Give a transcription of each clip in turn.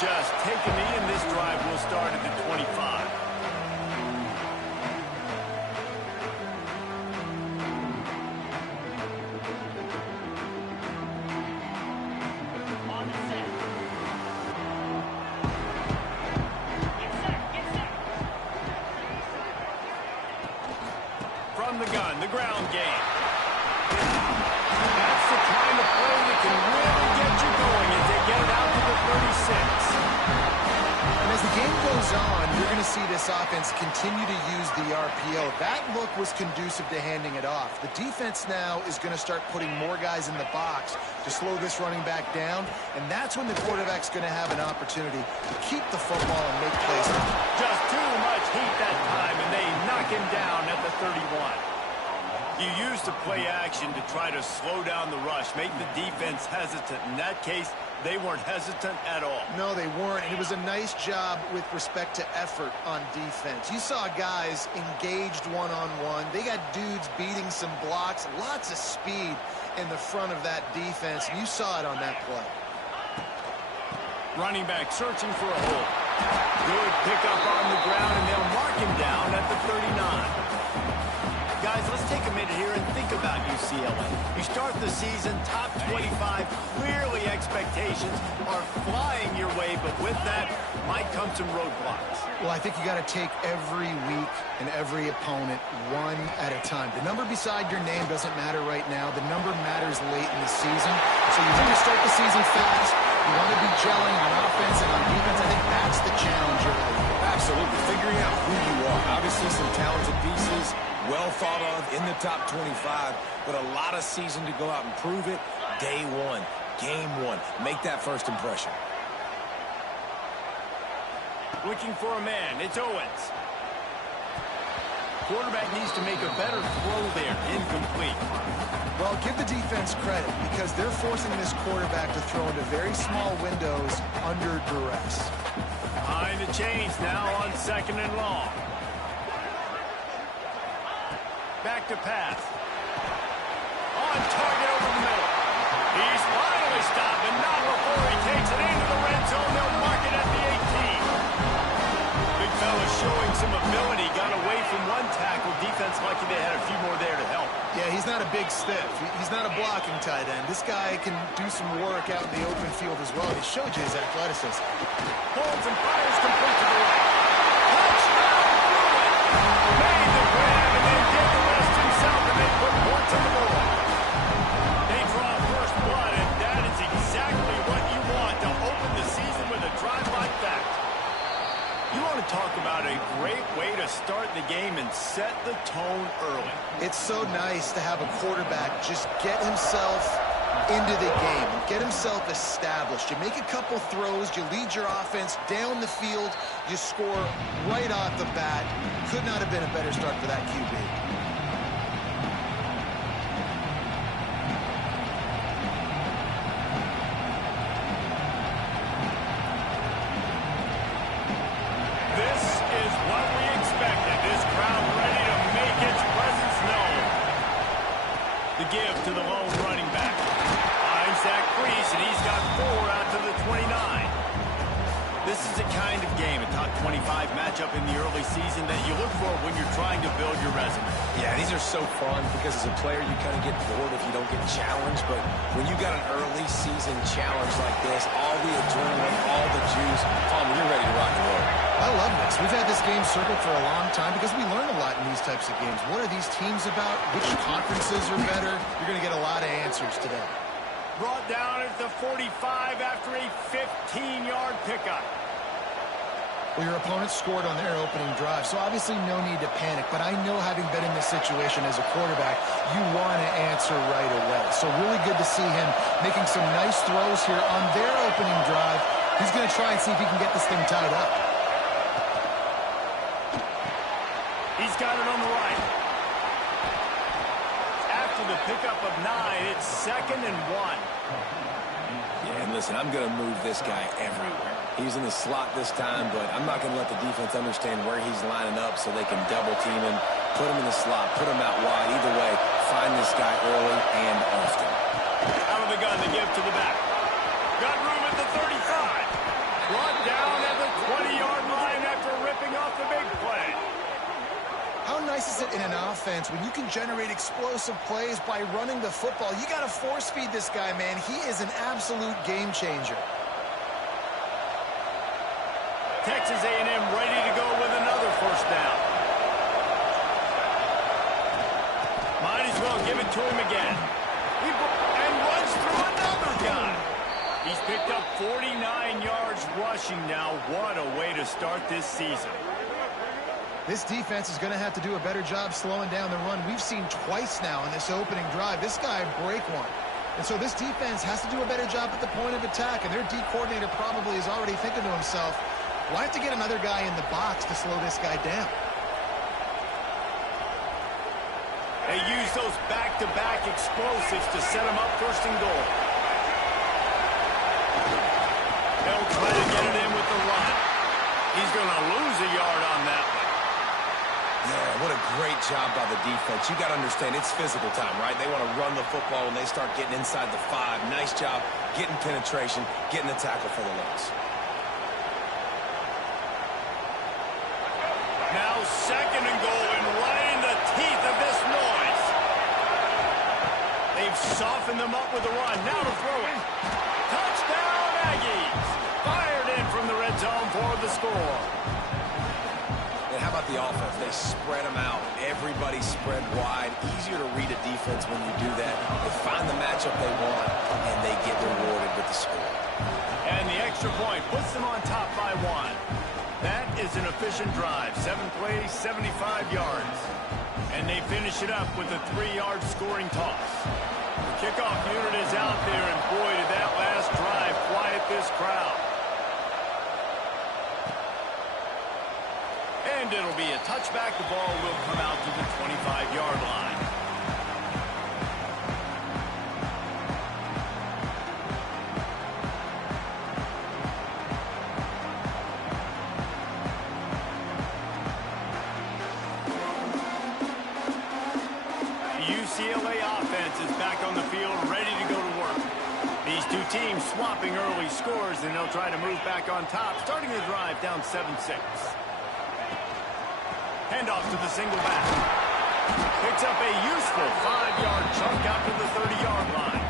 just take a knee, and this drive will start at the 25. From the gun, the ground game. That's the kind of play that can really get you going as they get it out to the 36. And as the game goes on, you're going to see this offense continue to use the RPO. That look was conducive to handing it off. The defense now is going to start putting more guys in the box to slow this running back down, and that's when the quarterback's going to have an opportunity to keep the football and make plays. Just too much heat that time, and they knock him down at the 31. You use the play action to try to slow down the rush, make the defense hesitant. In that case, they weren't hesitant at all. No, they weren't. And it was a nice job with respect to effort on defense. You saw guys engaged one-on-one. They got dudes beating some blocks, lots of speed in the front of that defense. You saw it on that play. Running back searching for a hole. Good pickup on the ground, and they'll mark him down at the 39. Guys, let's take a minute here and think about UCLA. You start the season top 25. Clearly expectations are flying your way, but with that might come some roadblocks. Well, I think you got to take every week and every opponent one at a time. The number beside your name doesn't matter right now. The number matters late in the season. So you want to start the season fast. You want to be gelling on offense and on defense. I think that's the challenge early. Absolutely. Figuring out who you are. Obviously some talented pieces, well thought of in the top 25, but a lot of season to go out and prove it. Day one, game one. Make that first impression. Looking for a man. It's Owens. Quarterback needs to make a better throw there. Incomplete. Well, give the defense credit because they're forcing this quarterback to throw into very small windows under duress. Behind the chains now on 2nd and long. Back to pass. On target over the middle. He's finally stopped, and not before he takes it into the red zone. They'll mark it at the 18. Big fella showing some ability. Got away from one tackle. Defense lucky they had a few more there to help. Yeah, he's not a big stiff. He's not a blocking tight end. This guy can do some work out in the open field as well. He showed you his athleticism. Holds and fires complete to the right. Touchdown! Made the grab and then did the rest himself, and they put points on the board. They draw first blood, and that is exactly what you want to open the season with a drive like that. You want to talk about a great way to start the game and set the tone early. It's so nice to have a quarterback just get himself into the game, get himself established. You make a couple throws, you lead your offense down the field, you score right off the bat. Could not have been a better start for that QB. This is what we expected. This crowd ready to make its presence known. The give to the lone running back. Finds that crease, and he's got 4 out to the 29. This is the kind of game, a top 25 matchup in the early season that you look for when you're trying to build your resume. Yeah, these are so fun because as a player you kind of get bored if you don't get challenged, but when you got an early season challenge like this, all the adrenaline, all the juice, you're ready to rock and roll. I love this. We've had this game circled for a long time because we learn a lot in these types of games. What are these teams about? Which conferences are better? You're going to get a lot of answers today. Brought down at the 45 after a 15-yard pickup. Well, your opponent scored on their opening drive, so obviously no need to panic. But I know, having been in this situation as a quarterback, you want to answer right away. So really good to see him making some nice throws here on their opening drive. He's going to try and see if he can get this thing tied up. He's got it on the right. After the pickup of 9, it's 2nd and 1. Yeah, and listen, I'm going to move this guy everywhere. He's in the slot this time, but I'm not going to let the defense understand where he's lining up so they can double team him, put him in the slot, put him out wide. Either way, find this guy early and often. Out of the gun, the give to the back. Got room at the 35. Brought generate explosive plays by running the football. You got to force feed this guy, man. He is an absolute game changer. Texas A&M ready to go with another first down. Might as well give it to him again. And runs through another guy. He's picked up 49 yards rushing now. What a way to start this season. This defense is going to have to do a better job slowing down the run. We've seen twice now in this opening drive. This guy break one. And so this defense has to do a better job at the point of attack. And their D coordinator probably is already thinking to himself, well, I have to get another guy in the box to slow this guy down. They use those back-to-back explosives to set him up first and goal. They'll try to get it in with the run. He's going to lose a yard on that one. Yeah, what a great job by the defense. You got to understand, it's physical time, right? They want to run the football when they start getting inside the 5. Nice job getting penetration, getting the tackle for the loss. Now second and goal, and right in the teeth of this noise. They've softened them up with the run. Now to throw it. Touchdown, Aggies. Fired in from the red zone for the score. And how about the offense? They spread them out. Everybody spread wide. Easier to read a defense when you do that. They find the matchup they want, and they get rewarded with the score. And the extra point puts them on top by 1. That is an efficient drive. 7 plays, 75 yards. And they finish it up with a 3-yard scoring toss. The kickoff unit is out there, and boy, did that last drive quiet this crowd. And it'll be a touchback. The ball will come out to the 25-yard line. UCLA offense is back on the field, ready to go to work. These two teams swapping early scores, and they'll try to move back on top, starting the drive down 7-6. Handoff to the single back. Picks up a useful 5-yard chunk out to the 30-yard line.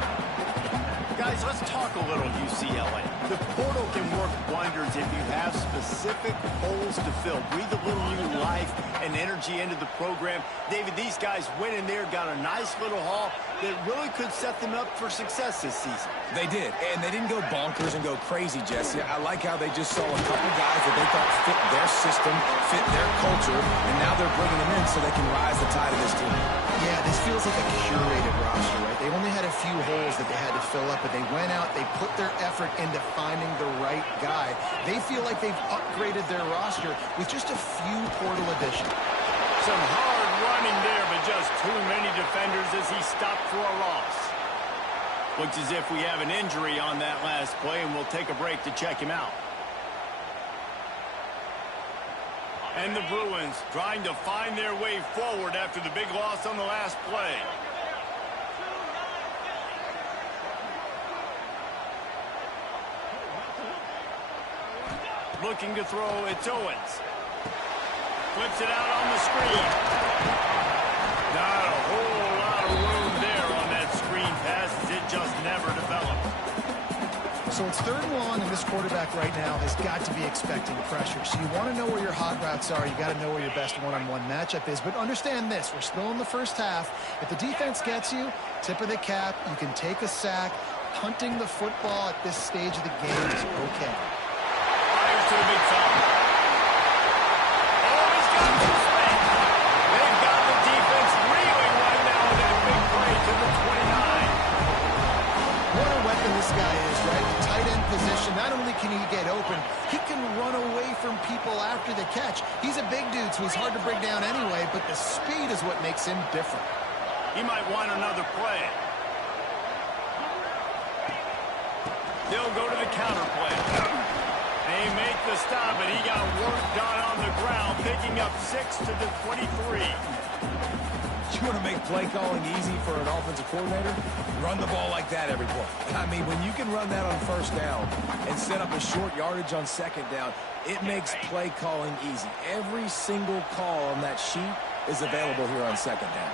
Guys, let's talk a little UCLA. The portal can work wonders if you have specific holes to fill. Breathe a little new life and energy into the program. David, these guys went in there, got a nice little haul that really could set them up for success this season. They did, and they didn't go bonkers and go crazy, Jesse. I like how they just saw a couple guys that they thought fit their system, fit their culture, and now they're bringing them in so they can rise the tide of this team. Yeah, this feels like a curated roster, right? They only had a few holes that they had to fill up, but they went out, they put their effort into finding the right guy. They feel like they've upgraded their roster with just a few portal additions. Some hard running there, but just too many defenders as he stopped for a loss. Looks as if we have an injury on that last play, and we'll take a break to check him out. And the Bruins trying to find their way forward after the big loss on the last play. Looking to throw, it's Owens. Flips it out on the screen. Not a whole lot of room there on that screen pass, as it just never developed. So it's 3rd and long, and this quarterback right now has got to be expecting pressure. So you want to know where your hot routes are. You got to know where your best one-on-one matchup is. But understand this, we're still in the first half. If the defense gets you, tip of the cap, you can take a sack. Punting the football at this stage of the game is okay. Fires to the big fella. Oh, he's got some space. They've got the defense reeling right now with that big play to the 29. What a weapon this guy is, right? The tight end position, not only can he get open, he can run away from people after the catch. He's a big dude, so he's hard to bring down anyway, but the speed is what makes him different. He might want another play. They'll go to the counter play. They make the stop, but he got work done on the ground, picking up 6 to the 23. You want to make play calling easy for an offensive coordinator? Run the ball like that every play. I mean, when you can run that on 1st down and set up a short yardage on 2nd down, it makes play calling easy. Every single call on that sheet is available here on 2nd down.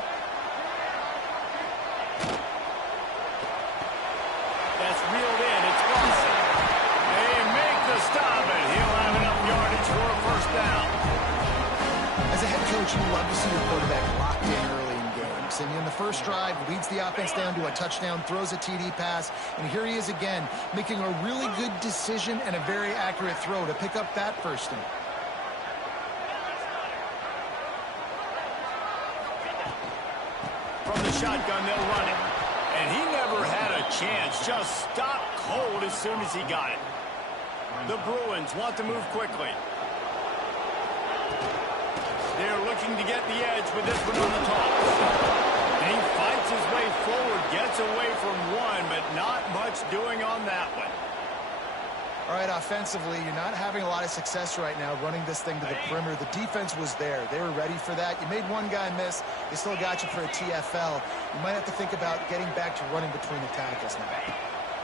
pass reeled in. It's Lawson. They make the stop, and he'll have enough yardage for a first down. As a head coach, you love to see your quarterback locked in early in games. And in the first drive, leads the offense down to a touchdown, throws a TD pass, and here he is again, making a really good decision and a very accurate throw to pick up that first down. From the shotgun, they'll run it. And he never had a chance. Just stopped cold as soon as he got it. The Bruins want to move quickly. They're looking to get the edge with this one on the toss. And he fights his way forward, gets away from one, but not much doing on that one. All right, offensively, you're not having a lot of success right now running this thing to the perimeter. The defense was there. They were ready for that. You made one guy miss. They still got you for a TFL. You might have to think about getting back to running between the tackles now.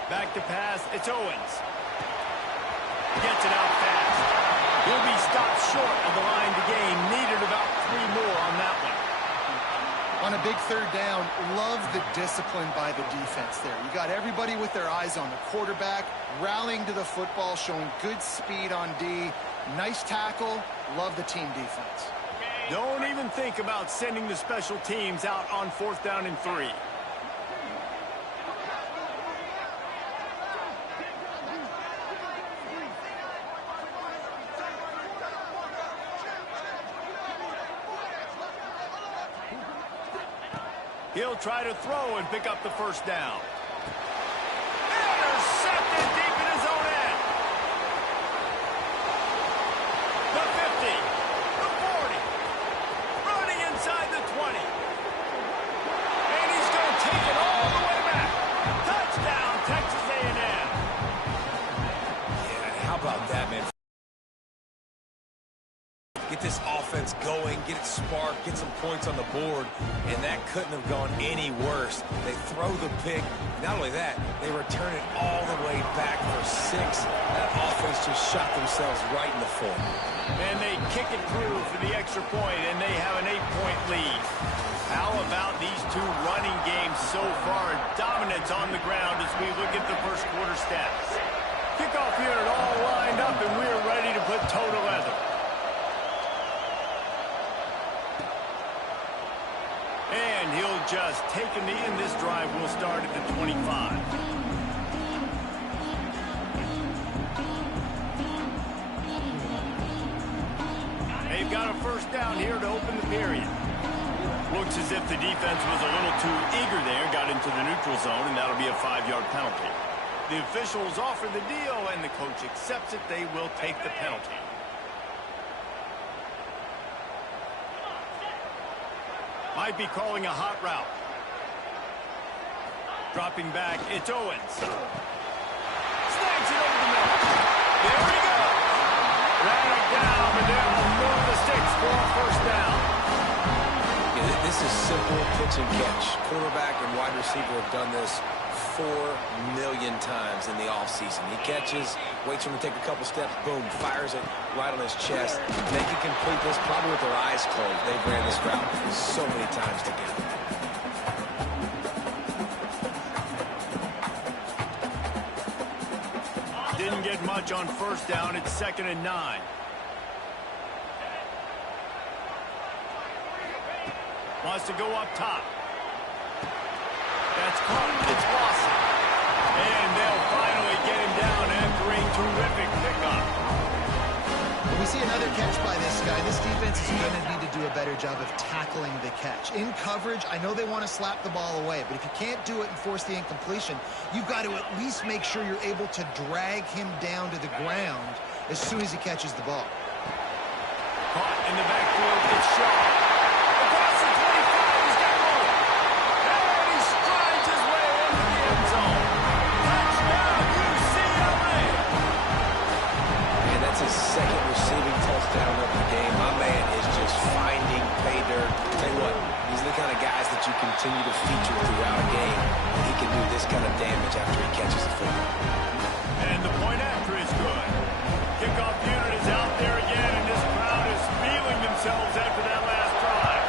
Back to pass. It's Owens. Gets it out fast. He'll be stopped short of the line to gain. Needed about 3 more on that one. On a big third down, love the discipline by the defense there. You got everybody with their eyes on the quarterback, rallying to the football, showing good speed on D. Nice tackle. Love the team defense. Don't even think about sending the special teams out on 4th down and 3. He'll try to throw and pick up the first down. Intercepted deep in his own end. The 50, the 40, running inside the 20. And he's going to take it all the way back. Touchdown, Texas A&M. Yeah, how about that, man? Get this offense going, get it sparked, get some points on the board, and that couldn't have gone any worse. They throw the pick. Not only that, they return it all the way back for 6. That offense just shot themselves right in the foot. And they kick it through for the extra point, and they have an 8-point lead. How about these two running games so far? Dominance on the ground as we look at the first quarter stats. Kickoff unit all lined up, and we're ready to put toe to leather. And he'll just take a knee, and this drive will start at the 25. They've got a first down here to open the period. Looks as if the defense was a little too eager there, got into the neutral zone, and that'll be a 5-yard penalty. The officials offer the deal, and the coach accepts it. They will take the penalty. Might be calling a hot route. Dropping back, it's Owens. Snags it over the middle. There he goes. Ran it down, and they'll move the sticks for a first down. Yeah, this is simple pitch and catch. Quarterback and wide receiver have done this 4 million times in the offseason. He catches, waits for him to take a couple steps, boom, fires it right on his chest. They can complete this probably with their eyes closed. They've ran this route so many times together. Didn't get much on first down. It's 2nd and 9. Wants to go up top. That's caught. It's Lawson. And they'll finally get him down after a terrific pickup. When we see another catch by this guy, this defense is going to need to do a better job of tackling the catch. In coverage, I know they want to slap the ball away, but if you can't do it and force the incompletion, you've got to at least make sure you're able to drag him down to the ground as soon as he catches the ball. Caught in the backfield. It's Shaw. Across the 25. He's got one. And he strides his way into the end zone. Touchdown, UCLA. And that's his 2nd receiving touchdown of the game. My man is just finding pay dirt. Tell you what, these are the kind of guys that you continue to feature throughout a game. And he can do this kind of damage after he catches the football. And the point after is good. Kickoff unit is out there again, and this crowd is feeling themselves after that last drive.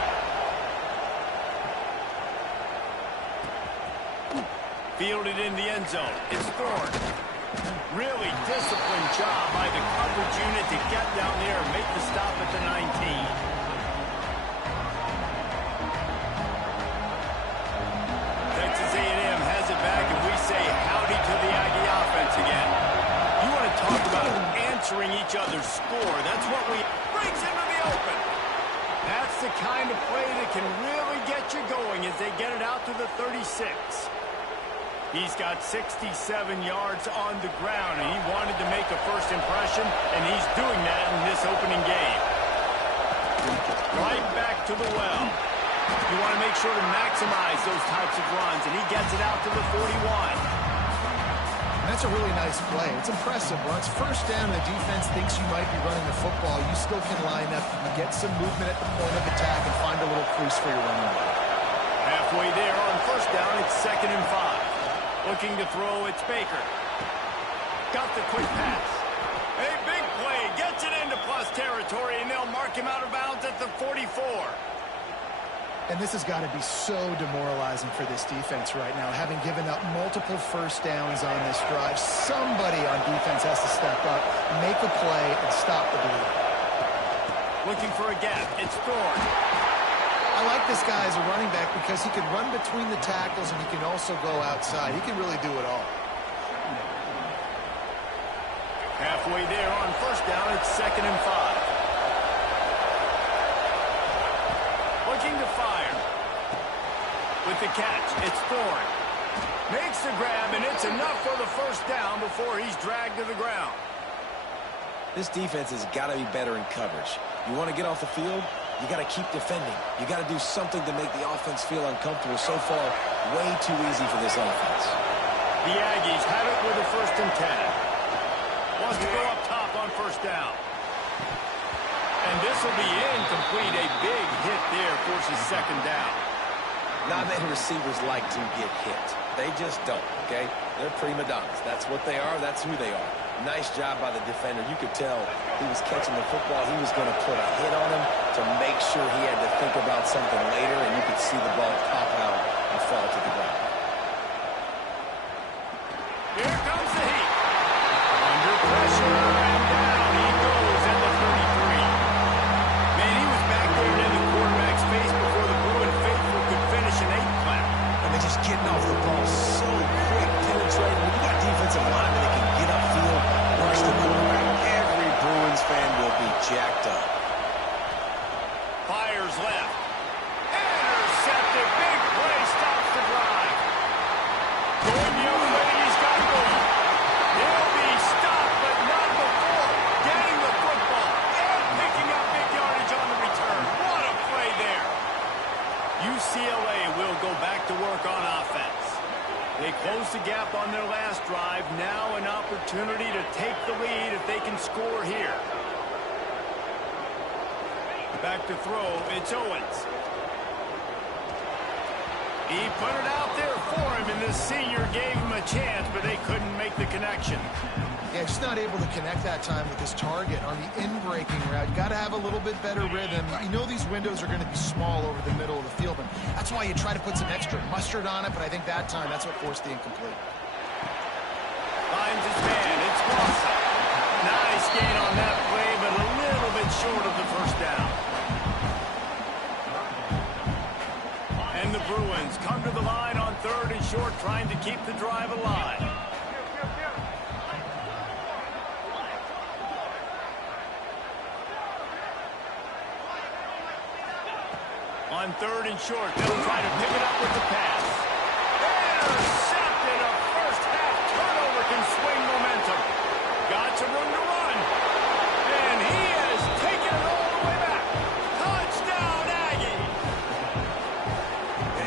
Fielded in the end zone. It's Thorne. Really disciplined job by the coverage unit to get down there and make the stop at the 19. Texas A&M has it back, and we say howdy to the Aggie offense again. You want to talk about answering each other's score. That's what we brings into the open. That's the kind of play that can really get you going as they get it out to the 36. He's got 67 yards on the ground, and he wanted to make a first impression, and he's doing that in this opening game. Right back to the well. You want to make sure to maximize those types of runs, and he gets it out to the 41. That's a really nice play. It's impressive. Once first down, the defense thinks you might be running the football. You still can line up, get some movement at the point of attack, and find a little crease for your running back. Halfway there on first down, it's 2nd and 5. Looking to throw, it's Baker. Got the quick pass. A big play, gets it into plus territory, and they'll mark him out of bounds at the 44. And this has got to be so demoralizing for this defense right now. Having given up multiple first downs on this drive, somebody on defense has to step up, make a play, and stop the bleed. Looking for a gap. It's Thorne. I like this guy as a running back because he can run between the tackles and he can also go outside. He can really do it all. Halfway there on first down, it's 2nd and 5. Looking to fire. With the catch, it's Thorne. Makes the grab, and it's enough for the first down before he's dragged to the ground. This defense has got to be better in coverage. You want to get off the field, you got to keep defending. You got to do something to make the offense feel uncomfortable. So far, way too easy for this offense. The Aggies have it with a 1st and 10. Wants to go up top on first down. And this will be incomplete. A big hit there forces 2nd down. Not many receivers like to get hit. They just don't, okay? They're prima donnas. That's what they are. That's who they are. Nice job by the defender. You could tell he was catching the football. He was going to put a hit on him to make sure he had to think about something later, and you could see the ball pop out and fall to the ground. Here comes the heat. Under pressure, and down he goes at the 33. Man, he was back there in the quarterback's face before the Bruin faithful could finish an 8 clap. I mean, just getting off the ball so quick, penetrating. When you got defensive linemen that can get upfield, rush the quarterback, every Bruins fan will be jacked up. Fires left. Intercepted. Big play stops the drive. Going the other way, he's got to go. He'll be stopped, but not before getting the football and picking up big yardage on the return. What a play there. UCLA will go back to work on offense. They closed the gap on their last drive. Now an opportunity to take the lead if they can score here. Back to throw, it's Owens. He put it out there for him, and the senior gave him a chance, but they couldn't make the connection. Yeah, just not able to connect that time with his target on the in-breaking route. You got to have a little bit better rhythm. You know these windows are going to be small over the middle of the field, and that's why you try to put some extra mustard on it, but I think that time that's what forced the incomplete. Finds his man, it's Wilson. Nice gain on that play, but a little bit short of the first down. And the Bruins come to the line on 3rd and short, trying to keep the drive alive. On 3rd and short, they'll try to pick it up with the pass. Intercepted. A first-half turnover can swing momentum. Got some room to run. And he has taken it all the way back. Touchdown, Aggie.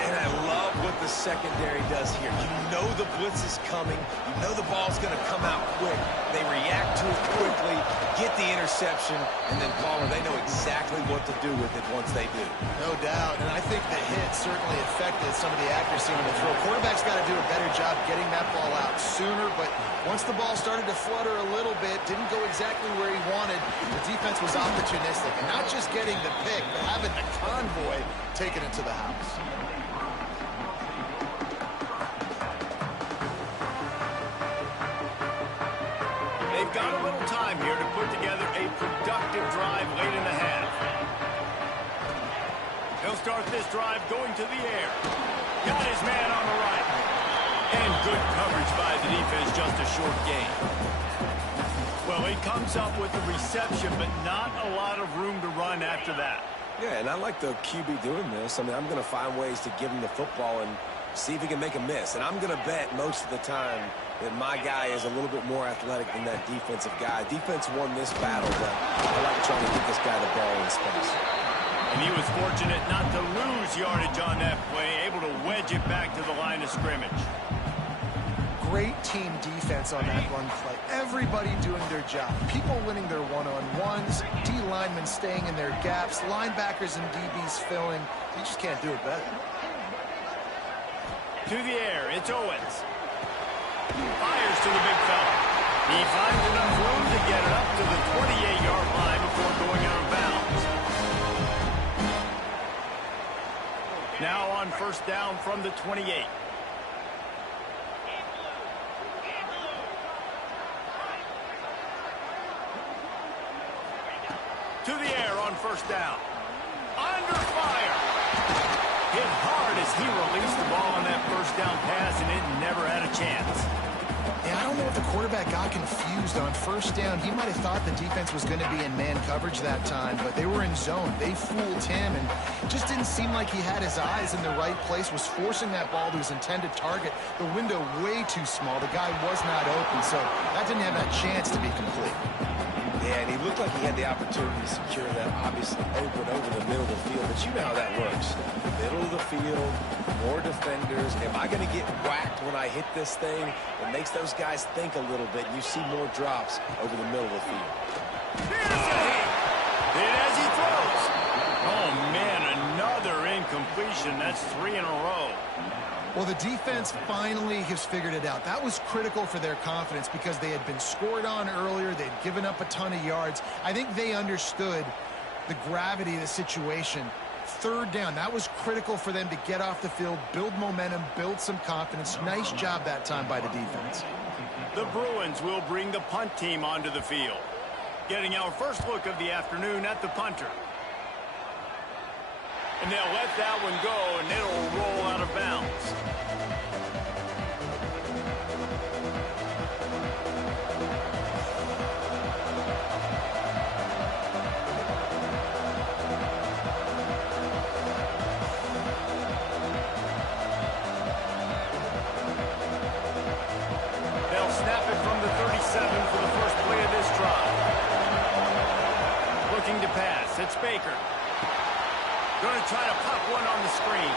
And I love what the secondary does here. You know the blitz is coming. You know the ball's going to come out quick. They react to it quickly, get the interception, and then Caller, they know exactly what to do with it once they do. No doubt, and I think the hit certainly affected some of the accuracy on the throw. Quarterback's got to do a better job getting that ball out sooner, but once the ball started to flutter a little bit, didn't go exactly where he wanted, the defense was opportunistic. And not just getting the pick, but having the convoy taking it to the house. got a little time here to put together a productive drive late in the half. He'll start this drive going to the air. Got his man on the right. And good coverage by the defense, just a short gain. Well, he comes up with the reception, but not a lot of room to run after that. Yeah, and I like the QB doing this. I mean, I'm going to find ways to give him the football and see if he can make a miss. And I'm going to bet most of the time that my guy is a little bit more athletic than that defensive guy. Defense won this battle, but I like trying to get this guy the ball in space. And he was fortunate not to lose yardage on that play, able to wedge it back to the line of scrimmage. Great team defense on that run play. Everybody doing their job. People winning their one-on-ones, D linemen staying in their gaps, linebackers and DBs filling. You just can't do it better. To the air, it's Owens. Fires to the big fella. He finds enough room to get it up to the 28-yard line before going out of bounds. Now on first down from the 28. To the air on first down. Under fire. Hit hard as he released the ball on that first down pass, and it never had a chance. Yeah, I don't know if the quarterback got confused on first down. He might have thought the defense was going to be in man coverage that time, but they were in zone. They fooled him, and just didn't seem like he had his eyes in the right place, was forcing that ball to his intended target. The window way too small. The guy was not open, so that didn't have that chance to be complete. Yeah, and he looked like he had the opportunity to secure that, obviously open over the middle of the field. But you know how that works. Middle of the field, more defenders. Am I going to get whacked when I hit this thing? It makes those guys think a little bit. You see more drops over the middle of the field. Here's a hit. Hit as he throws. Oh, man, another incompletion. That's 3 in a row. Well, the defense finally has figured it out. That was critical for their confidence because they had been scored on earlier. They'd given up a ton of yards. I think they understood the gravity of the situation. Third down, that was critical for them to get off the field, build momentum, build some confidence. Nice job that time by the defense. The Bruins will bring the punt team onto the field. Getting our first look of the afternoon at the punter. And they'll let that one go, and it'll roll out of bounds. They'll snap it from the 37 for the first play of this drive. Looking to pass, it's Baker. Going to try to pop one on the screen.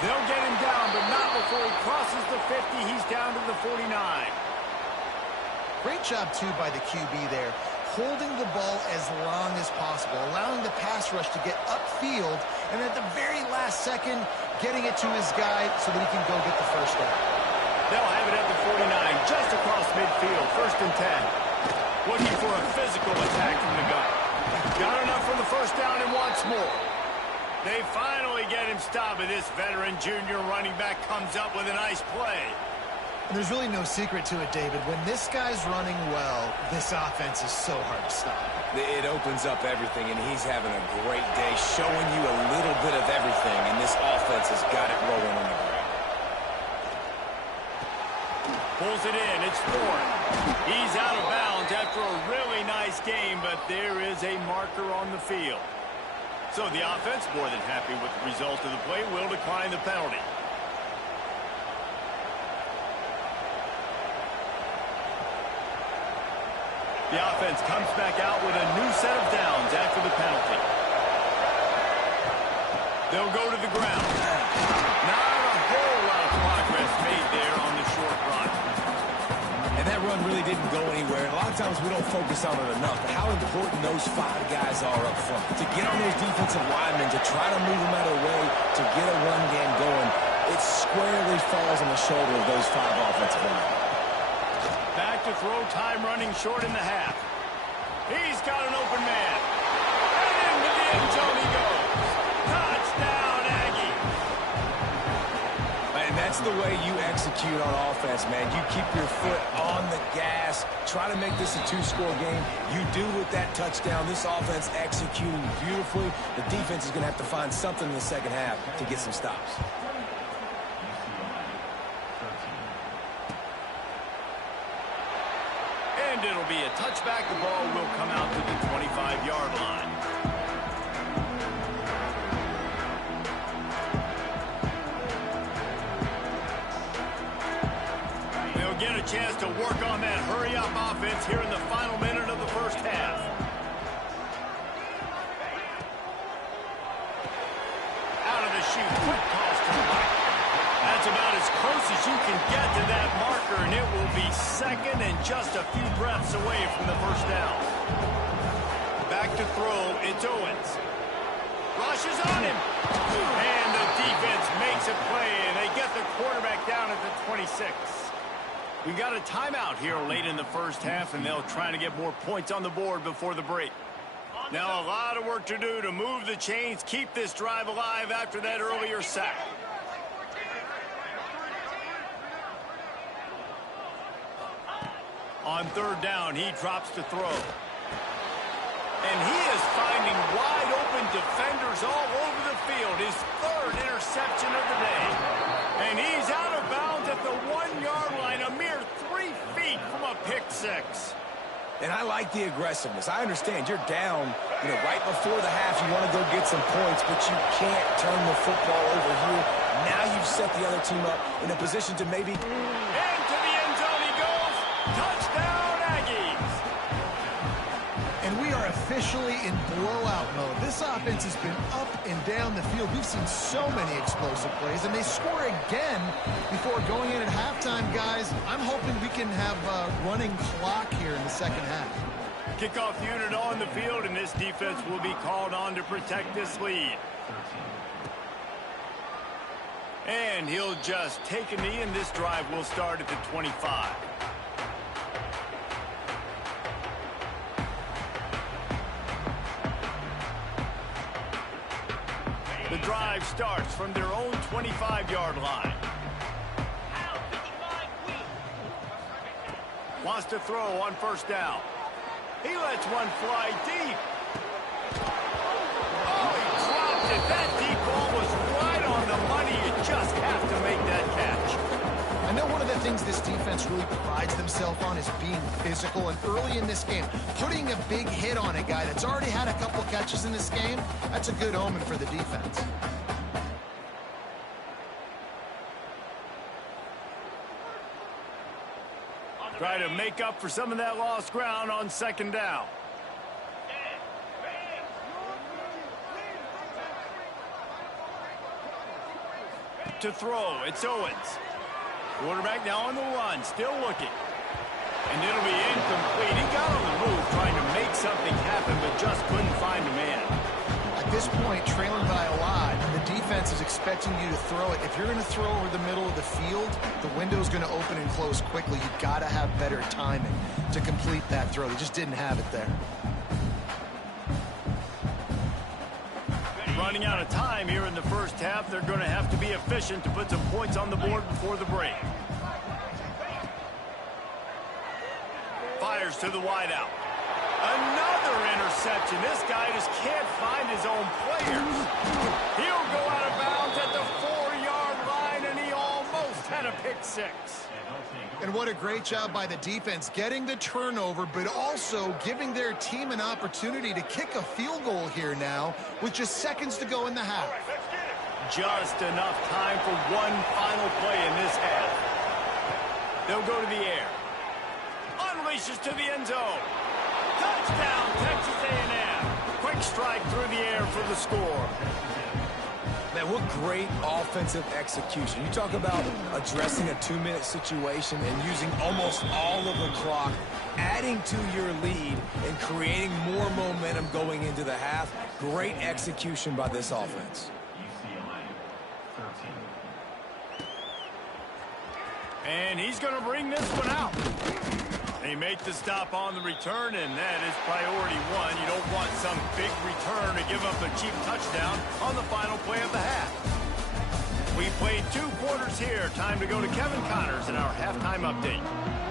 They'll get him down, but not before he crosses the 50. He's down to the 49. Great job, too, by the QB there. Holding the ball as long as possible, allowing the pass rush to get upfield, and at the very last second, getting it to his guy so that he can go get the first down. They'll have it at the 49, just across midfield, 1st and 10. Looking for a physical attack from the gun. Got enough for the first down and wants more. They finally get him stopped, but this veteran junior running back comes up with a nice play. And there's really no secret to it, David. When this guy's running well, this offense is so hard to stop. It opens up everything, and he's having a great day, showing you a little bit of everything, and this offense has got it rolling on the ground. Pulls it in. It's Ford. He's out of bounds after a really nice game, but there is a marker on the field. So the offense, more than happy with the result of the play, will decline the penalty. The offense comes back out with a new set of downs after the penalty. They'll go to the ground. Not a whole lot of progress made there on the short run. And that run really didn't go anywhere. And a lot of times we don't focus on it enough. But how important those 5 guys are up front. To get on those defensive linemen, to try to move them out of the way, to get a run game going, it squarely falls on the shoulder of those 5 offensive linemen. Back to throw, time running short in the half. He's got an open man. And into the end zone he goes. Touchdown, Aggie. And that's That's the way you execute on offense, man. You keep your foot on the gas. Try to make this a two-score game. You do with that touchdown. This offense executing beautifully. The defense is going to have to find something in the second half to get some stops. And it'll be a touchback. The ball will come out to the 25-yard line. They'll get a chance to work on that hurry-up offense here in the final minute of the first half. Out of the chute, quick toss to the right. That's about as close as you can get to that marker, and it will be second and just a few breaths away from the first down. Back to throw, it's Owens. Rushes on him. And the defense makes a play, and they get the quarterback down at the 26. We got a timeout here late in the first half, and they'll try to get more points on the board before the break. Now a lot of work to do to move the chains, keep this drive alive after that earlier sack. On third down, he drops to throw. And he is finding wide-open defenders all over the field. His third interception of the day. And he's out of bounds at the 1-yard line, a mere 3 feet from a pick six. And I like the aggressiveness. I understand you're down, right before the half. You want to go get some points, but you can't turn the football over here. Now you've set the other team up in a position to maybe... And to the end zone he goes. Touchdown, Aggies. And we are officially in blowout mode. This offense has been up and down the field. We've seen so many explosive plays, and they score again before going in at halftime, guys. I'm hoping we can have a running clock here in the second half. Kickoff unit on the field, and this defense will be called on to protect this lead. And he'll just take a knee, and this drive will start at the 25. The drive starts from their own 25-yard line. Wants to throw on first down. He lets one fly deep. Oh, he dropped it. That deep ball was right on the money. You just have to make that catch. I know one of the things this defense really prides themselves on is being physical, and early in this game, putting a big hit on a guy that's already had a couple catches in this game, that's a good omen for the defense. Try to make up for some of that lost ground on second down. To throw, it's Owens. Quarterback now on the run, still looking. And it'll be incomplete. He got on the move trying to make something happen, but just couldn't find a man. At this point, trailing by a lot, the defense is expecting you to throw it. If you're going to throw over the middle of the field, the window's going to open and close quickly. You've got to have better timing to complete that throw. They just didn't have it there. Running out of time here in the first half. They're going to have to be efficient to put some points on the board before the break. Fires to the wideout. Another interception. This guy just can't find his own players. He'll go out of bounds at the 4-yard line, and he almost had a pick six. And what a great job by the defense, getting the turnover, but also giving their team an opportunity to kick a field goal here now with just seconds to go in the half. Just enough time for one final play in this half. They'll go to the air. Unleashes to the end zone. Touchdown, Texas A&M. Quick strike through the air for the score. Man, what great offensive execution. You talk about addressing a 2-minute situation and using almost all of the clock, adding to your lead and creating more momentum going into the half. Great execution by this offense. And he's going to bring this one out. They make the stop on the return, and that is priority one. You don't want some big return to give up a cheap touchdown on the final play of the half. We played 2 quarters here. Time to go to Kevin Connors in our halftime update.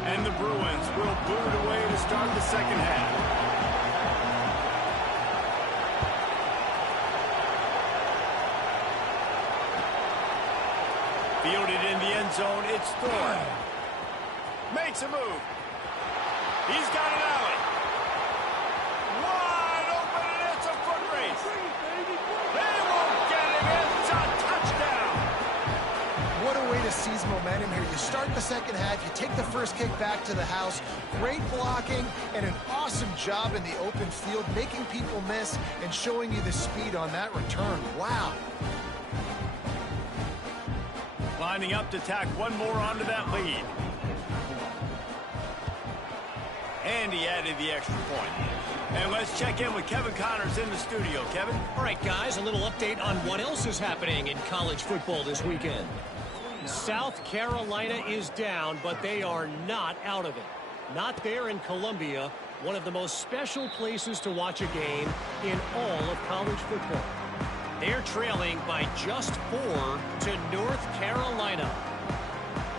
And the Bruins will boot it away to start the second half. Fielded in the end zone, it's Thorne. Makes a move. He's got an alley. Wide open, and it's a foot race. They won't get him. It's a touchdown. What a way to seize momentum here. You start the second half, you take the first kick back to the house. Great blocking and an awesome job in the open field, making people miss and showing you the speed on that return. Wow. Lining up to tack one more onto that lead. And he added the extra point. And let's check in with Kevin Connors in the studio. Kevin? All right, guys, a little update on what else is happening in college football this weekend. South Carolina is down, but they are not out of it. Not there in Columbia, one of the most special places to watch a game in all of college football. They're trailing by just 4 to North Carolina.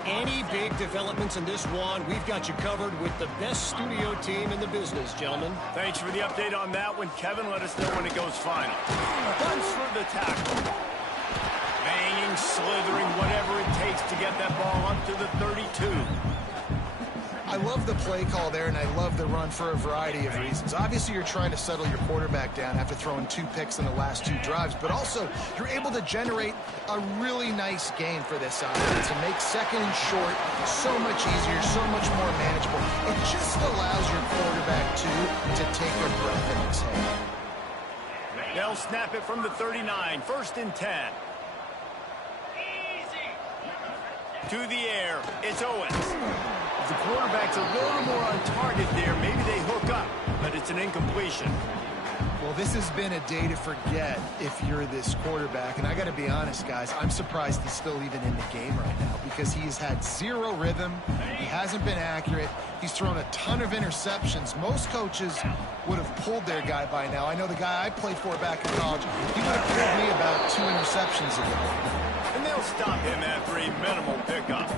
Any big developments in this one, we've got you covered with the best studio team in the business, gentlemen. Thanks for the update on that one, Kevin. Let us know when it goes final. Runs for the tackle. Banging, slithering, whatever it takes to get that ball up to the 32. I love the play call there, and I love the run for a variety of reasons. Obviously, you're trying to settle your quarterback down after throwing 2 picks in the last 2 drives, but also you're able to generate a really nice gain for this offense and make second and short so much easier, so much more manageable. It just allows your quarterback to take a breath and exhale. They'll snap it from the 39, 1st and 10. To the air, it's Owens. If the quarterback's a little more on target there, maybe they hook up, but it's an incompletion. Well, this has been a day to forget if you're this quarterback, and I got to be honest, guys, I'm surprised he's still even in the game right now because he's had 0 rhythm. He hasn't been accurate. He's thrown a ton of interceptions. Most coaches would have pulled their guy by now. I know the guy I played for back in college, he would have pulled me about 2 interceptions ago. And they'll stop him after a minimal pickup.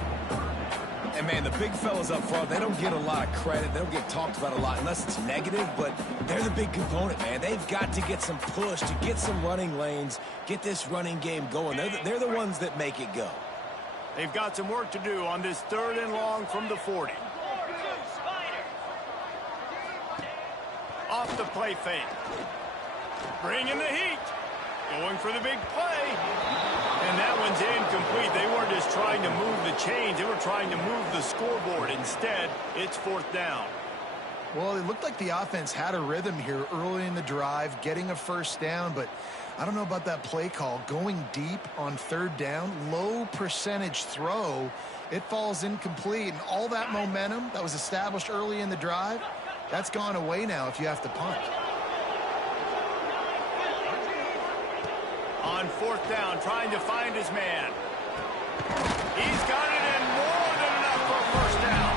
And, man, the big fellas up front, they don't get a lot of credit. They don't get talked about a lot unless it's negative, but they're the big component, man. They've got to get some push, to get some running lanes, get this running game going. They're the ones that make it go. They've got some work to do on this 3rd and long from the 40. Off the play fake. Bringing the heat. Going for the big play. And that one's incomplete. They weren't just trying to move the chains. They were trying to move the scoreboard. Instead, it's 4th down. Well, it looked like the offense had a rhythm here early in the drive, getting a 1st down, but I don't know about that play call. Going deep on 3rd down, low percentage throw, it falls incomplete. And all that momentum that was established early in the drive, that's gone away now if you have to punt. On 4th down, trying to find his man. He's got it in, more than enough for a 1st down.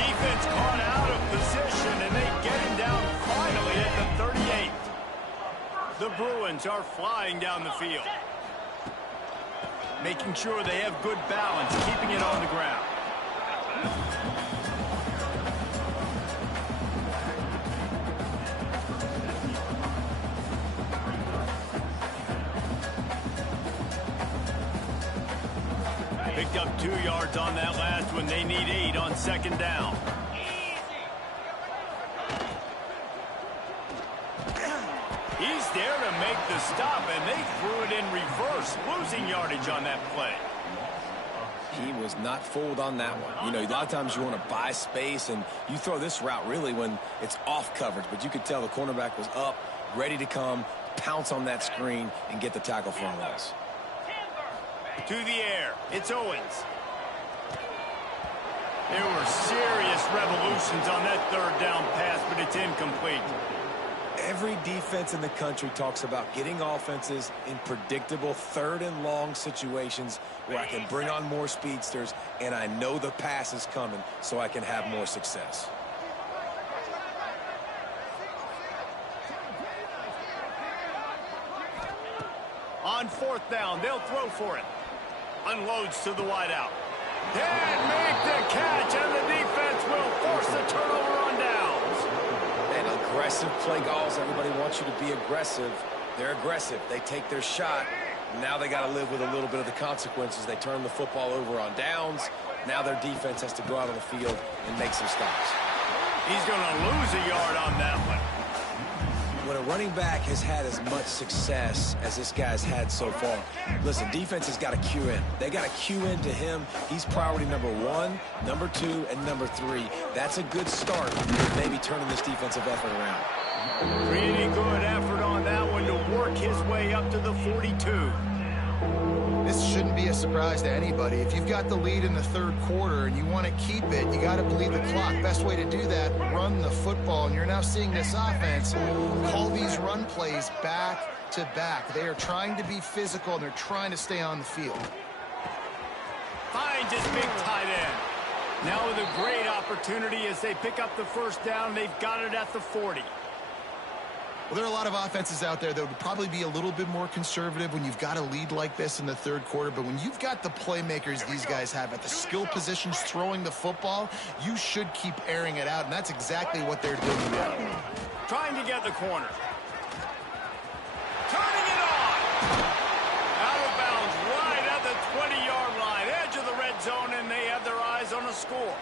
Defense caught out of position, and they get him down finally at the 38. The Bruins are flying down the field. Making sure they have good balance, keeping it on the ground. Picked up 2 yards on that last one. They need 8 on 2nd down. He's there to make the stop, and they threw it in reverse, losing yardage on that play. He was not fooled on that one. You know, a lot of times you want to buy space, and you throw this route really when it's off coverage. But you could tell the cornerback was up, ready to come, pounce on that screen, and get the tackle for a loss. To the air, it's Owens. There were serious revolutions on that 3rd down pass, but it's incomplete. Every defense in the country talks about getting offenses in predictable 3rd and long situations where I can bring on more speedsters and I know the pass is coming so I can have more success. On 4th down, they'll throw for it. Unloads to the wideout. Did make the catch, and the defense will force the turnover on downs. And aggressive play calls. Everybody wants you to be aggressive. They're aggressive. They take their shot. Now they got to live with a little bit of the consequences. They turn the football over on downs. Now their defense has to go out on the field and make some stops. He's going to lose a yard on that one. When a running back has had as much success as this guy's had so far, listen, defense has got to cue in. They got to cue in to him. He's priority number 1, number 2, and number 3. That's a good start with maybe turning this defensive effort around. Pretty good effort on that one to work his way up to the 42. This shouldn't be a surprise to anybody. If you've got the lead in the third quarter and you want to keep it, you got to bleed the clock. Best way to do that, run the football. And you're now seeing this offense call these run plays back to back. They are trying to be physical, and they're trying to stay on the field. Finds his big tight end. Now with a great opportunity as they pick up the first down. They've got it at the 40. Well, there are a lot of offenses out there that would probably be a little bit more conservative when you've got a lead like this in the third quarter. But when you've got the playmakers these guys have at the skill positions throwing the football, you should keep airing it out. And that's exactly what they're doing now. Trying to get the corner. Turning it on. Out of bounds right at the 20-yard line. Edge of the red zone, and they have their eyes on a score.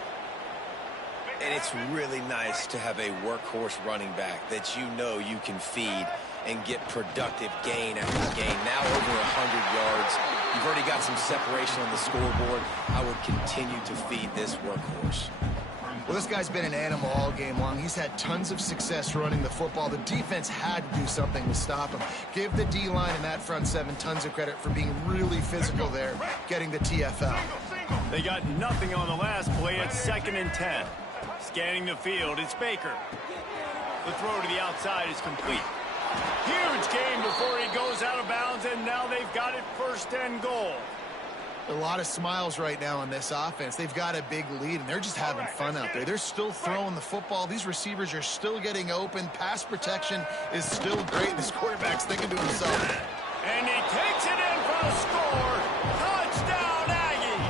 And it's really nice to have a workhorse running back that you know you can feed and get productive gain after gain. Now over 100 yards. You've already got some separation on the scoreboard. I would continue to feed this workhorse. Well, this guy's been an animal all game long. He's had tons of success running the football. The defense had to do something to stop him. Give the D-line and that front seven tons of credit for being really physical there, getting the TFL. They got nothing on the last play. It's 2nd and 10. Scanning the field, it's Baker. The throw to the outside is complete. Huge gain before he goes out of bounds, and now they've got it 1st and goal. A lot of smiles right now on this offense. They've got a big lead, and they're just having fun out there. They're still throwing the football. These receivers are still getting open. Pass protection is still great. This quarterback's thinking to himself. And he takes it in for the score. Touchdown, Aggie!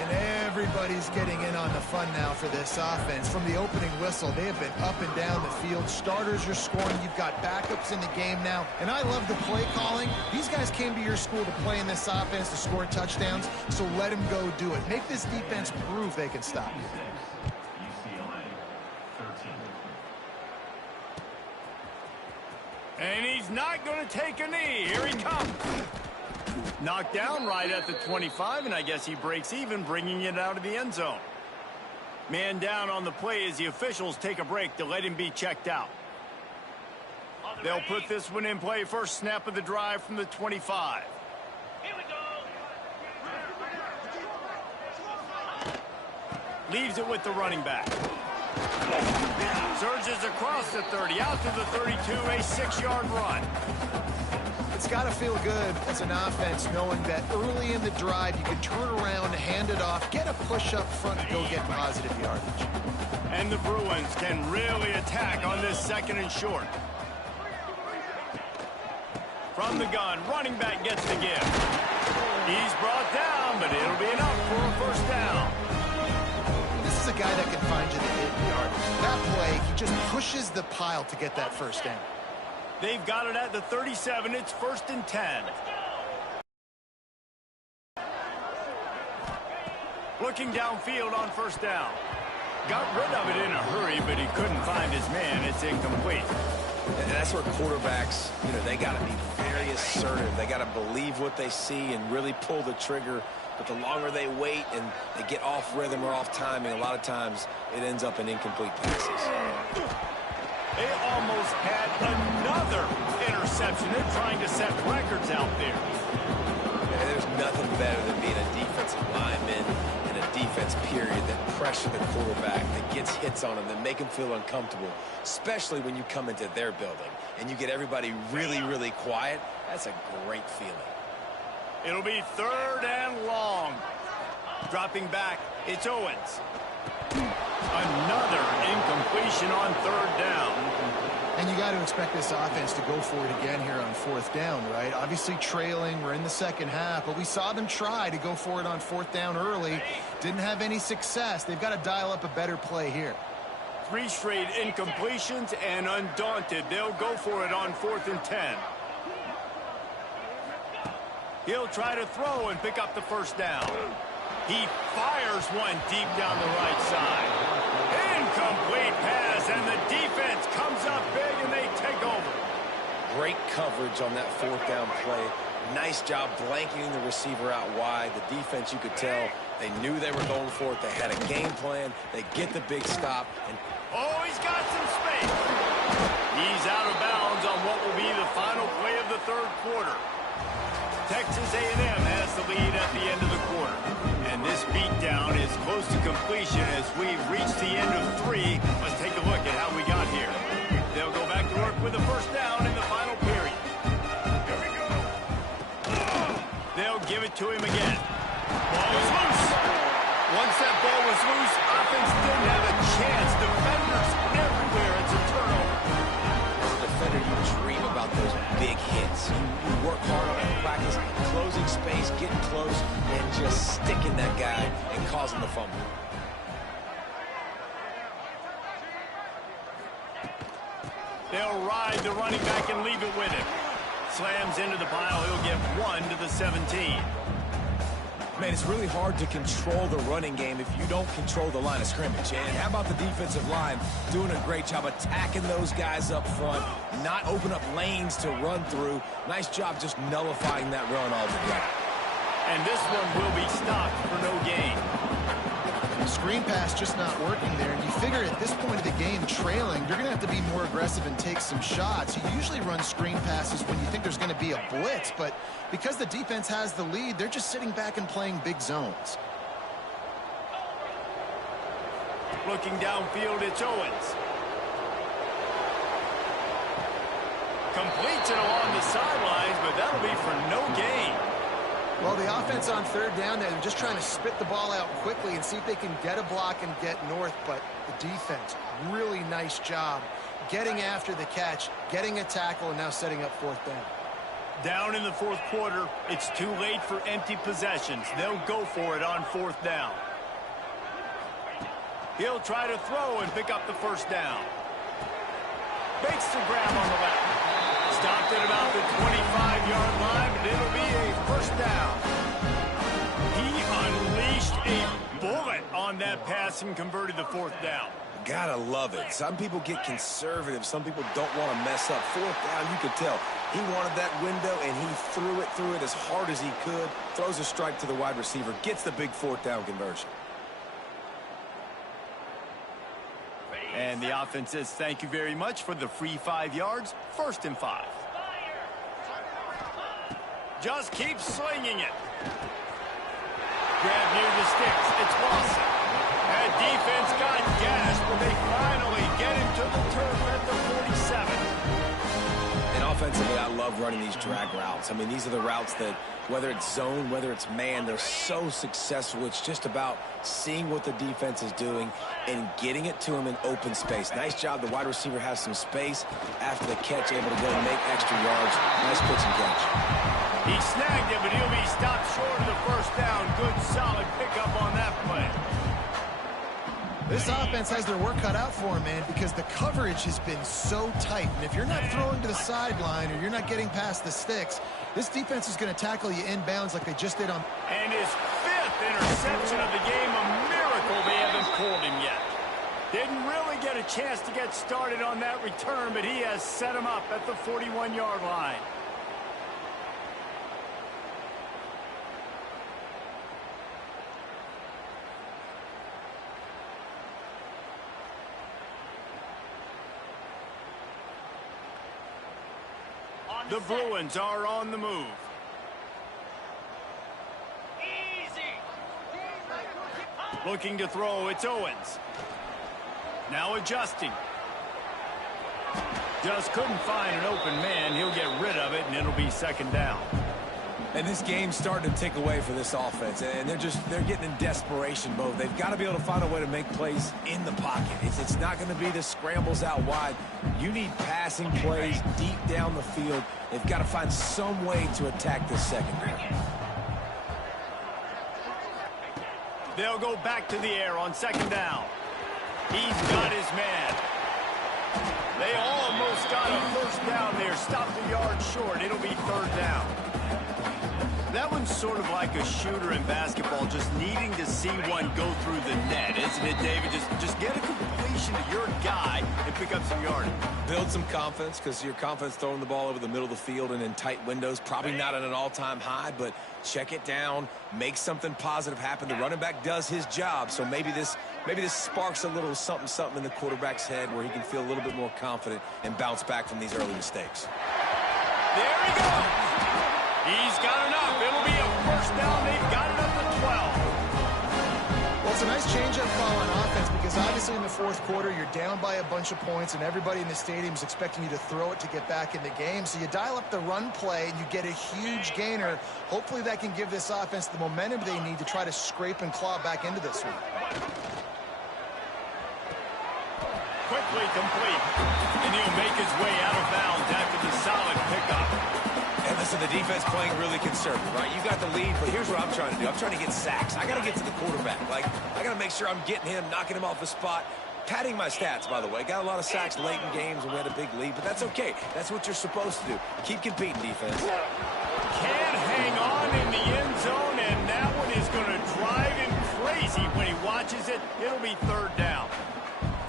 And everybody's getting in on the fun now for this offense. From the opening whistle, they have been up and down the field. Starters are scoring. You've got backups in the game now. And I love the play calling. These guys came to your school to play in this offense to score touchdowns, so let them go do it. Make this defense prove they can stop you. And he's not going to take a knee. Here he comes. Knocked down right at the 25, and I guess he breaks even, bringing it out of the end zone. Man down on the play as the officials take a break to let him be checked out. They'll put this one in play. First snap of the drive from the 25. Here we go. Leaves it with the running back. Surges across the 30, out to the 32, a 6-yard run. It's got to feel good as an offense knowing that early in the drive you can turn around, hand it off, get a push up front, and go get positive yardage. And the Bruins can really attack on this 2nd and short. From the gun, running back gets the give. He's brought down, but it'll be enough for a 1st down. This is a guy that can find you the 8-yard. That play, he just pushes the pile to get that 1st down. They've got it at the 37. It's 1st and 10. Looking downfield on 1st down. Got rid of it in a hurry, but he couldn't find his man. It's incomplete. And that's where quarterbacks, they got to be very assertive. They got to believe what they see and really pull the trigger. But the longer they wait and they get off rhythm or off timing, a lot of times it ends up in incomplete passes. They almost had another interception. They're trying to set records out there. And there's nothing better than being a defensive lineman in a defense period that pressure the quarterback, that gets hits on him, that make him feel uncomfortable, especially when you come into their building and you get everybody really, really quiet. That's a great feeling. It'll be 3rd and long. Dropping back, it's Owens. Another incompletion on third down. And you got to expect this offense to go for it again here on fourth down, right? Obviously trailing, we're in the second half, but we saw them try to go for it on fourth down early. Didn't have any success. They've got to dial up a better play here. 3 straight incompletions, and undaunted, they'll go for it on 4th and 10. He'll try to throw and pick up the first down. He fires one deep down the right side. Incomplete pass, and the defense comes up big, and they take over. Great coverage on that fourth down play. Nice job blanketing the receiver out wide. The defense, you could tell, they knew they were going for it. They had a game plan. They get the big stop. And oh, he's got some space. He's out of bounds on what will be the final play of the third quarter. Texas A&M has the lead at the end of the quarter. And this beatdown is close to completion as we've reached the end of 3. Let's take a look at how we got here. They'll go back to work with the first down in the final period. Here we go. They'll give it to him again. Ball is loose. Once that ball was loose, offense didn't have a chance. Defenders everywhere. It's a turnover. as a defender, you dream about those big hits. You work hard on it in practice, closing space, getting close, and just sticking that guy and causing the fumble. They'll ride the running back and leave it with him. Slams into the pile. He'll get 1 to the 17. Man, it's really hard to control the running game if you don't control the line of scrimmage. And how about the defensive line doing a great job attacking those guys up front, not open up lanes to run through. Nice job just nullifying that run altogether. And this one will be stopped for no gain. Screen pass just not working there, and you figure at this point of the game, trailing, you're going to have to be more aggressive and take some shots. You usually run screen passes when you think there's going to be a blitz, but because the defense has the lead, they're just sitting back and playing big zones. Looking downfield, it's Owens. Completes it along the sidelines, but that'll be for no gain. Well, the offense on third down, they're just trying to spit the ball out quickly and see if they can get a block and get north, but the defense, really nice job getting after the catch, getting a tackle, and now setting up fourth down. Down in the fourth quarter, it's too late for empty possessions. They'll go for it on fourth down. He'll try to throw and pick up the first down. Makes the grab on the left. Stopped at about the 25-yard line, but it'll be a first down. He unleashed a bullet on that pass and converted the fourth down. Gotta love it. Some people get conservative. Some people don't want to mess up. Fourth down, you could tell. He wanted that window, and he threw it as hard as he could. Throws a strike to the wide receiver. Gets the big fourth down conversion. And the offense says thank you very much for the free 5 yards. 1st and 5. Just keep slinging it. Grab near the sticks. It's Lawson. That defense got gashed, but they finally get him to the turf at the 47. And offensively, I love running these drag routes. I mean, these are the routes that, whether it's zone, whether it's man, they're so successful. It's just about seeing what the defense is doing and getting it to him in open space. Nice job. The wide receiver has some space after the catch, able to go and make extra yards. Nice pitch and catch. He snagged it, but he'll be stopped short of the first down. Good, solid pickup on that play. This offense has their work cut out for them, man, because the coverage has been so tight. And if you're not throwing to the sideline or you're not getting past the sticks, this defense is going to tackle you inbounds like they just did on. And his 5th interception of the game, a miracle they haven't pulled him yet. Didn't really get a chance to get started on that return, but he has set him up at the 41-yard line. The Bruins are on the move. Looking to throw, it's Owens. Now adjusting. Just couldn't find an open man. He'll get rid of it, and it'll be 2nd down. And this game's starting to tick away for this offense, and they're getting in desperation mode. They've got to be able to find a way to make plays in the pocket. It's not going to be the scrambles out wide. You need passing plays deep down the field. They've got to find some way to attack this secondary. They'll go back to the air on second down. He's got his man. They almost got a first down there. Stopped a yard short. It'll be third down. That one's sort of like a shooter in basketball, just needing to see one go through the net, isn't it, David? Just get a completion to your guy and pick up some yardage. Build some confidence, because your confidence throwing the ball over the middle of the field and in tight windows, probably not at an all-time high, but check it down, make something positive happen. The running back does his job, so maybe this sparks a little something in the quarterback's head where he can feel a little bit more confident and bounce back from these early mistakes. There he goes. He's got enough. It'll be a first down. They've got it up to 12. Well, it's a nice change-up call on offense because obviously in the fourth quarter you're down by a bunch of points and everybody in the stadium is expecting you to throw it to get back in the game. So you dial up the run play and you get a huge gainer. Hopefully that can give this offense the momentum they need to try to scrape and claw back into this one. Quickly complete. And he'll make his way out of bounds after the solid pickup. And listen, the defense playing really conservative, right? You got the lead, but here's what I'm trying to do. I'm trying to get sacks. I got to get to the quarterback. Like, I got to make sure I'm getting him, knocking him off the spot. Padding my stats, by the way. Got a lot of sacks late in games and we had a big lead, but that's okay. That's what you're supposed to do. Keep competing, defense. Can't hang on in the end zone, and that one is going to drive him crazy when he watches it. It'll be third down.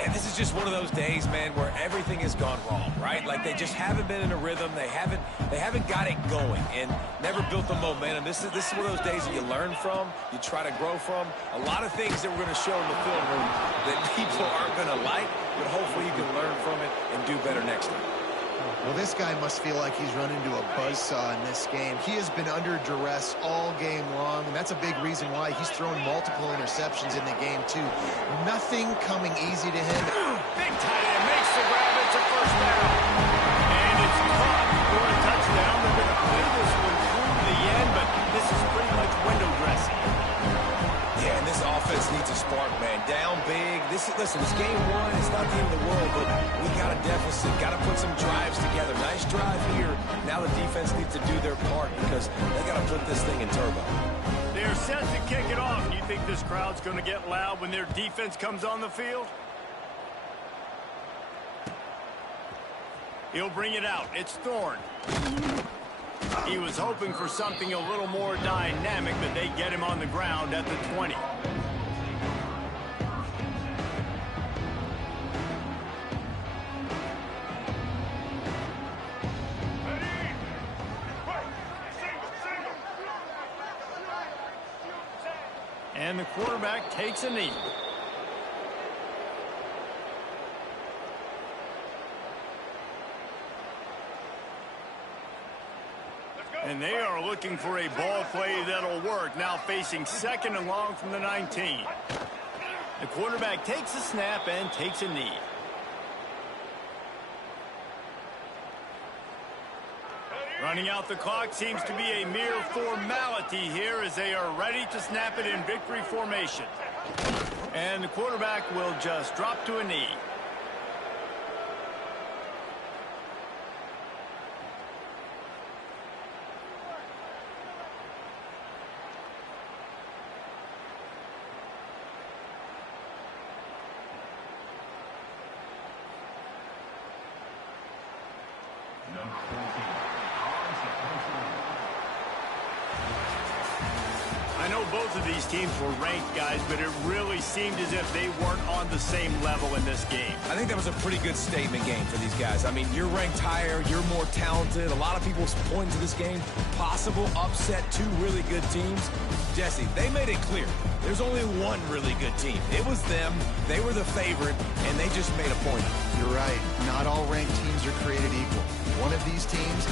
And this is just one of those days, man, where everything has gone wrong, right? Like they just haven't been in a rhythm. They haven't got it going and never built the momentum. This is one of those days that you learn from, you try to grow from. A lot of things that we're going to show in the film room that people aren't going to like, but hopefully you can learn from it and do better next time. Well, this guy must feel like he's run into a buzzsaw in this game. He has been under duress all game long, and that's a big reason why he's thrown multiple interceptions in the game, too. Nothing coming easy to him. Big tight end makes the grab. It's a first down. And it's caught for a touchdown. They're going to play this one through the end, but this is pretty much window dressing. Yeah, and this offense needs a spark, man. Down big. Listen, it's game one. It's not the end of the world, but we got a deficit. Got to put some drives together. Nice drive here. Now the defense needs to do their part because they got to put this thing in turbo. They're set to kick it off. You think this crowd's going to get loud when their defense comes on the field? He'll bring it out. It's Thorne. He was hoping for something a little more dynamic, but they get him on the ground at the 20. And the quarterback takes a knee. And they are looking for a ball play that'll work. Now facing second and long from the 19. The quarterback takes a snap and takes a knee. Running out the clock seems to be a mere formality here as they are ready to snap it in victory formation. And the quarterback will just drop to a knee. I know both of these teams were ranked, guys, but it really seemed as if they weren't on the same level in this game. I think that was a pretty good statement game for these guys. I mean, you're ranked higher, you're more talented. A lot of people point to this game, possible upset, two really good teams. Jesse, they made it clear. There's only one really good team. It was them. They were the favorite, and they just made a point of it. You're right. Not all ranked teams are created equal. One of these teams